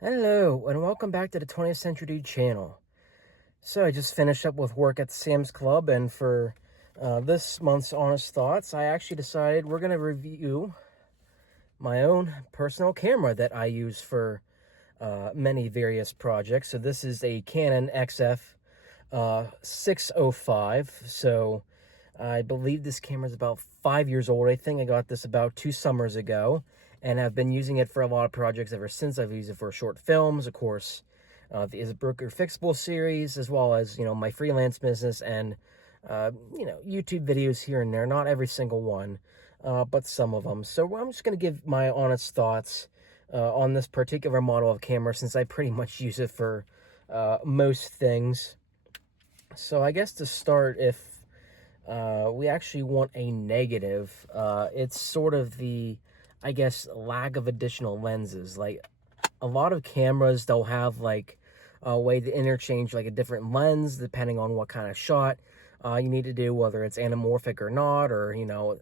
Hello, and welcome back to the 20th Century Dude channel. So I just finished up with work at Sam's Club, and for this month's Honest Thoughts, I actually decided we're going to review my own personal camera that I use for many various projects. So this is a Canon XF605. So I believe this camera is about 5 years old. I think I got this about 2 summers ago, and I've been using it for a lot of projects ever since. I've used it for short films, of course, the FIXABLE series, as well as, my freelance business and, YouTube videos here and there. Not every single one, but some of them. So I'm just going to give my honest thoughts on this particular model of camera, since I pretty much use it for most things. So I guess to start, if we actually want a negative, it's sort of the, I guess, lack of additional lenses. Like, a lot of cameras, they'll have like a way to interchange like a different lens depending on what kind of shot you need to do, whether it's anamorphic or not, or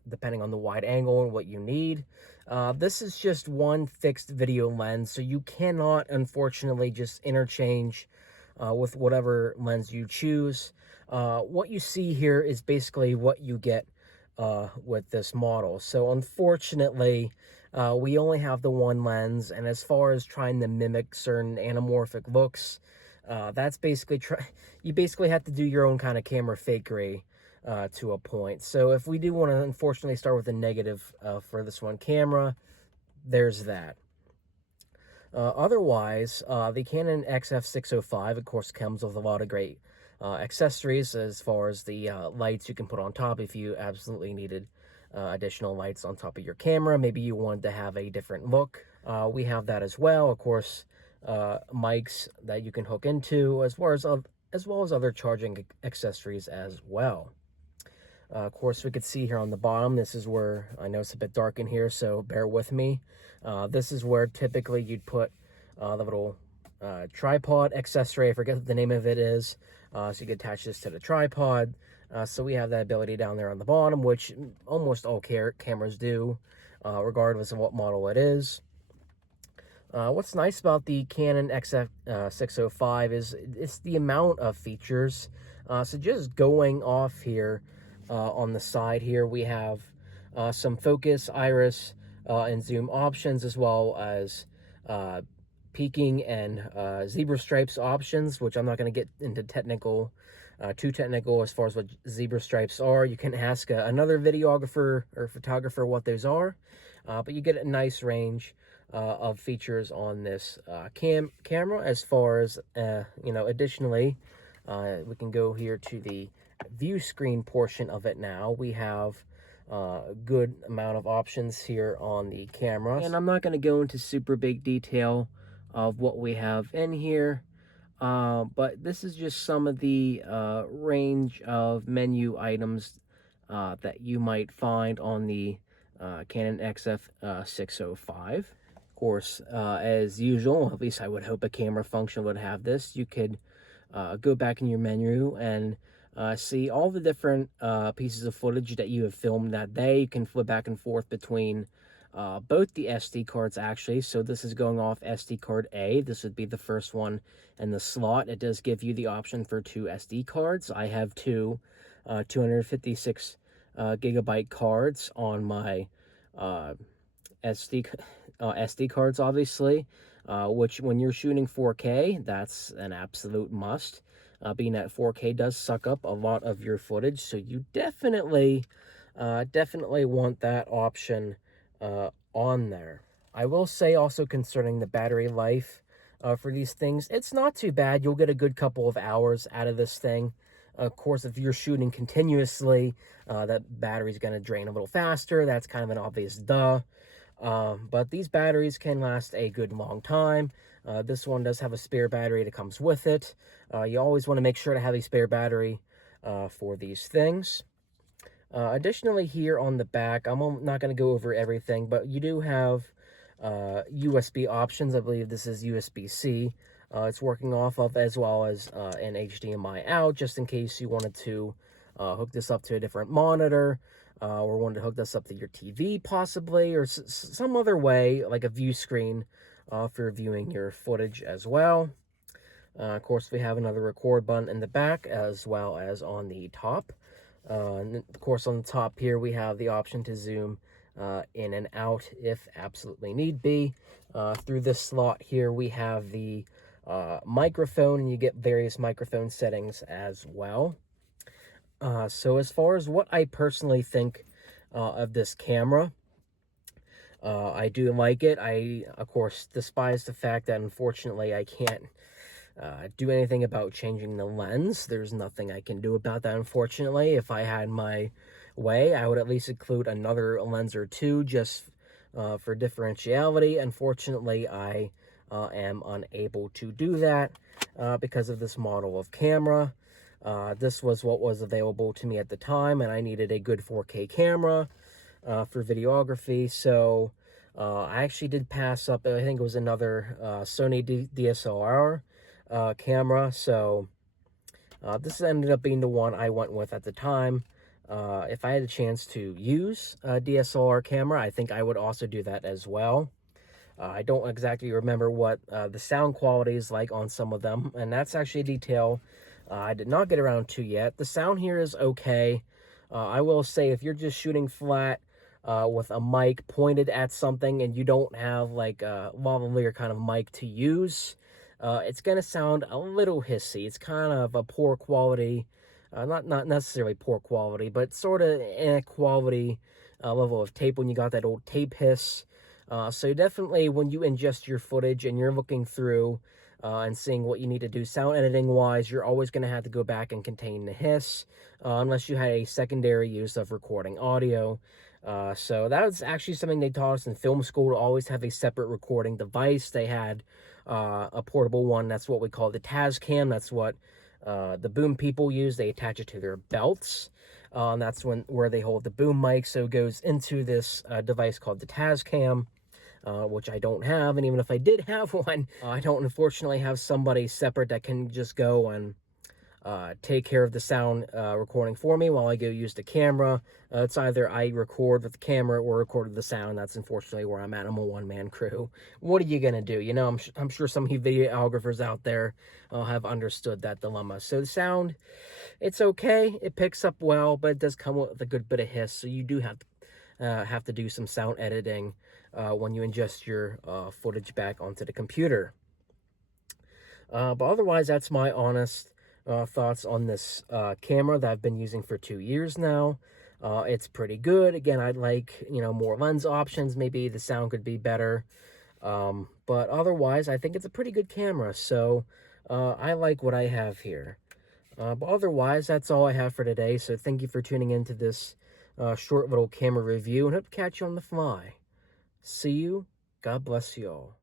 depending on the wide angle and what you need. This is just one fixed video lens, so you cannot, unfortunately, just interchange with whatever lens you choose. What you see here is basically what you get with this model. So unfortunately, we only have the one lens, and as far as trying to mimic certain anamorphic looks, that's basically you basically have to do your own kind of camera fakery to a point. So if we do want to unfortunately start with a negative for this one camera, there's that. Otherwise, the Canon XF605, of course, comes with a lot of great accessories, as far as the lights you can put on top if you absolutely needed additional lights on top of your camera. Maybe you wanted to have a different look. We have that as well. Of course, mics that you can hook into, as well as other charging accessories as well. Of course, we could see here on the bottom, this is where, I know it's a bit dark in here, so bear with me. This is where typically you'd put the little tripod accessory. I forget what the name of it is. So you can attach this to the tripod. So we have that ability down there on the bottom, which almost all cameras do, regardless of what model it is. What's nice about the Canon XF605 is it's the amount of features. So just going off here, on the side here, we have some focus, iris, and zoom options, as well as peaking and zebra stripes options, which I'm not going to get into too technical as far as what zebra stripes are. You can ask another videographer or photographer what those are, but you get a nice range of features on this camera. As far as additionally, we can go here to the view screen portion of it. Now we have a good amount of options here on the camera, and I'm not going to go into super big detail of what we have in here, but this is just some of the range of menu items that you might find on the Canon XF605. Of course, as usual, at least I would hope a camera function would have this. You could go back in your menu and see all the different pieces of footage that you have filmed that day. You can flip back and forth between both the SD cards, actually. So this is going off SD card A. This would be the first one in the slot. It does give you the option for 2 SD cards. I have two 256 gigabyte cards on my SD cards, obviously, which when you're shooting 4K, that's an absolute must. Being that 4K does suck up a lot of your footage, so you definitely want that option on there. I will say also, concerning the battery life for these things, it's not too bad. You'll get a good couple of hours out of this thing. Of course, if you're shooting continuously, that battery's going to drain a little faster. That's kind of an obvious duh. But these batteries can last a good long time. This one does have a spare battery that comes with it. You always want to make sure to have a spare battery for these things. Additionally, here on the back, I'm not going to go over everything, but you do have USB options. I believe this is USB-C. It's working off of, as well as an HDMI out, just in case you wanted to hook this up to a different monitor, or wanted to hook this up to your TV possibly, or some other way, like a view screen for viewing your footage as well. Of course, we have another record button in the back as well as on the top. And of course, on the top here, we have the option to zoom in and out if absolutely need be. Through this slot here, we have the microphone, and you get various microphone settings as well. So as far as what I personally think of this camera, I do like it. I, of course, despise the fact that unfortunately I can't do anything about changing the lens. There's nothing I can do about that, unfortunately. If I had my way, I would at least include another lens or two just for differentiality. Unfortunately, I am unable to do that because of this model of camera. This was what was available to me at the time, and I needed a good 4K camera for videography. So I actually did pass up, I think it was another Sony DSLR camera. So this ended up being the one I went with at the time. If I had a chance to use a DSLR camera, I think I would also do that as well. I don't exactly remember what the sound quality is like on some of them, and that's actually a detail I did not get around to yet. The sound here is okay. I will say, if you're just shooting flat with a mic pointed at something and you don't have like a lavalier kind of mic to use, it's going to sound a little hissy. It's kind of a poor quality, not necessarily poor quality, but sort of quality level of tape when you got that old tape hiss. So definitely when you ingest your footage and you're looking through and seeing what you need to do sound editing wise, you're always going to have to go back and contain the hiss unless you had a secondary use of recording audio. So that was actually something they taught us in film school, to always have a separate recording device. They had a portable one. That's what we call the Tascam. That's what the boom people use. They attach it to their belts. And that's where they hold the boom mic. So it goes into this device called the Tascam, which I don't have. And even if I did have one, I don't unfortunately have somebody separate that can just go and take care of the sound recording for me while I go use the camera. It's either I record with the camera or record with the sound. That's unfortunately where I'm at. I'm a one-man crew. What are you going to do? You know, I'm sure some of you videographers out there have understood that dilemma. So the sound, it's okay. It picks up well, but it does come with a good bit of hiss. So you do have to do some sound editing when you ingest your footage back onto the computer. But otherwise, that's my honest thoughts on this camera that I've been using for 2 years now. It's pretty good. Again, I'd like, more lens options. Maybe the sound could be better. But otherwise, I think it's a pretty good camera. So I like what I have here. But otherwise, that's all I have for today. So thank you for tuning into this short little camera review, and hope to catch you on the fly. See you. God bless you all.